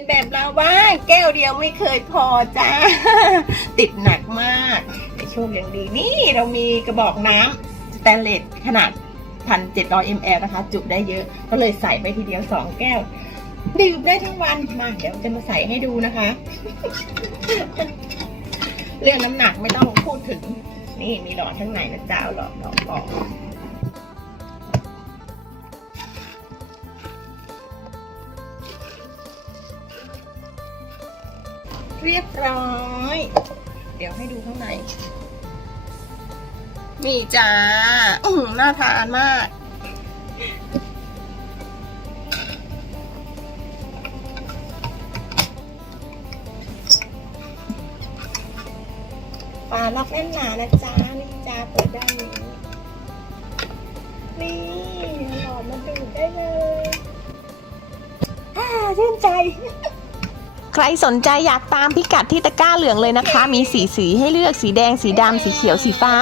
เป็นแบบเราบ้างแก้วเดียวไม่เคยพอจ้า ติดหนักมากแต่โชคยังดีนี่เรามีกระบอกน้ำสแตนเลสขนาด 1,700 ml นะคะ จุได้เยอะก็เลยใส่ไปทีเดียว 2 แก้ว ดื่มได้ทั้งวันมาเดี๋ยวจะมาใส่ให้ดูนะคะ เรื่องน้ำหนักไม่ต้องพูดถึง นี่มีหลอดข้างในนะจ๊ะเอาหลอดหลอดออก เรียบร้อย เดี๋ยวให้ดูข้างใน นี่จ้าอืน่าทานมากปลาล็อกแน่นหนานะจ๊ะนี่จ้าเปิดด้านนี้ นี่หอมมาดื่มได้เลย อ่าชื่นใจ ใครสนใจอยากตามพิกัดที่ตะกร้าเหลืองเลยนะคะ มีสีสีให้เลือกสีแดงสีดำสีเขียวสีฟ้า